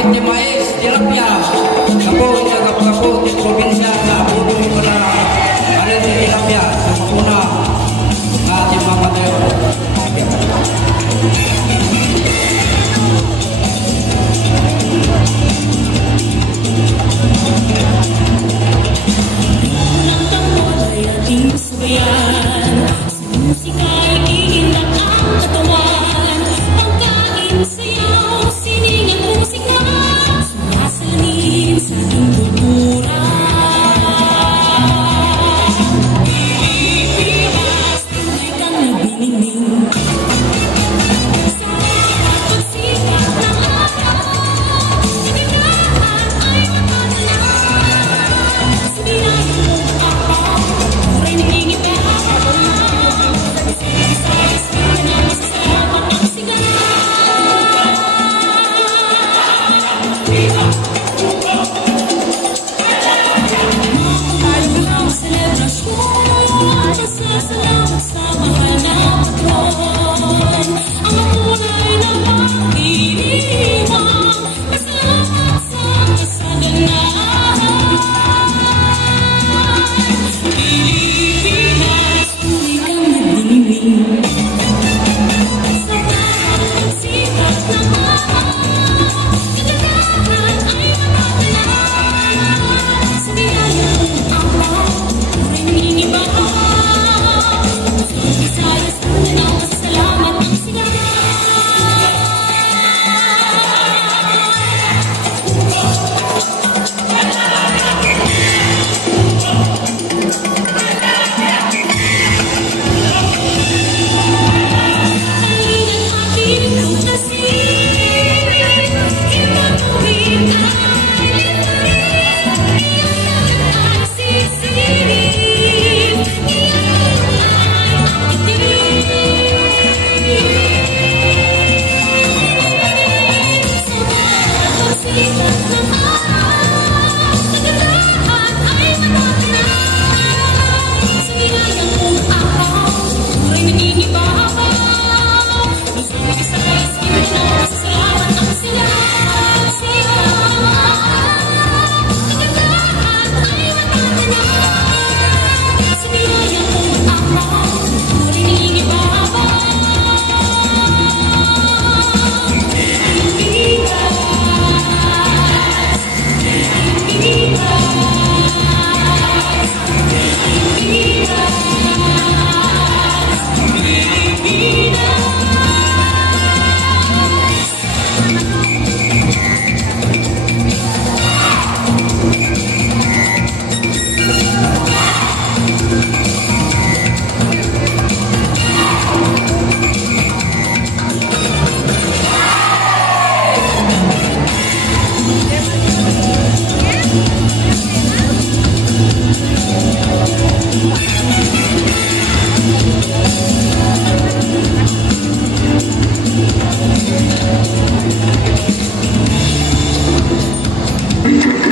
Kapit ni Mais, tilapia. Kapong niya kapakapong di probinsya na pulong ko na alin ni tilapia sa makuna ating mga tayo. Unang tambol ay ating sabayan, sa musika ay iindak ang katawan, pagkain, sayaw, sining at musika, sumasalin sa ating kultura. Pilipinas, tuloy kang nagniningning, sa bawat pagsikat ng araw, kagandahan ay nakatala. Sabihan mo ako, muray nangingiba ako, Visayas Mindanao, masasalamat ang sigaw. Tayo ng selebrasyon, masasalamat sa mahal na patron. Ang makulay na pag-iiwang, masalamat sa kasaganahan. Pilipinas, tuloy kang nagniningning, sa bawat pagsikat ng araw, kagandahan ay nakatala. Sabihan mo ako, muray nangingiba ako, Visayas Mindanao, masasalamat ang sigaw. Thank you.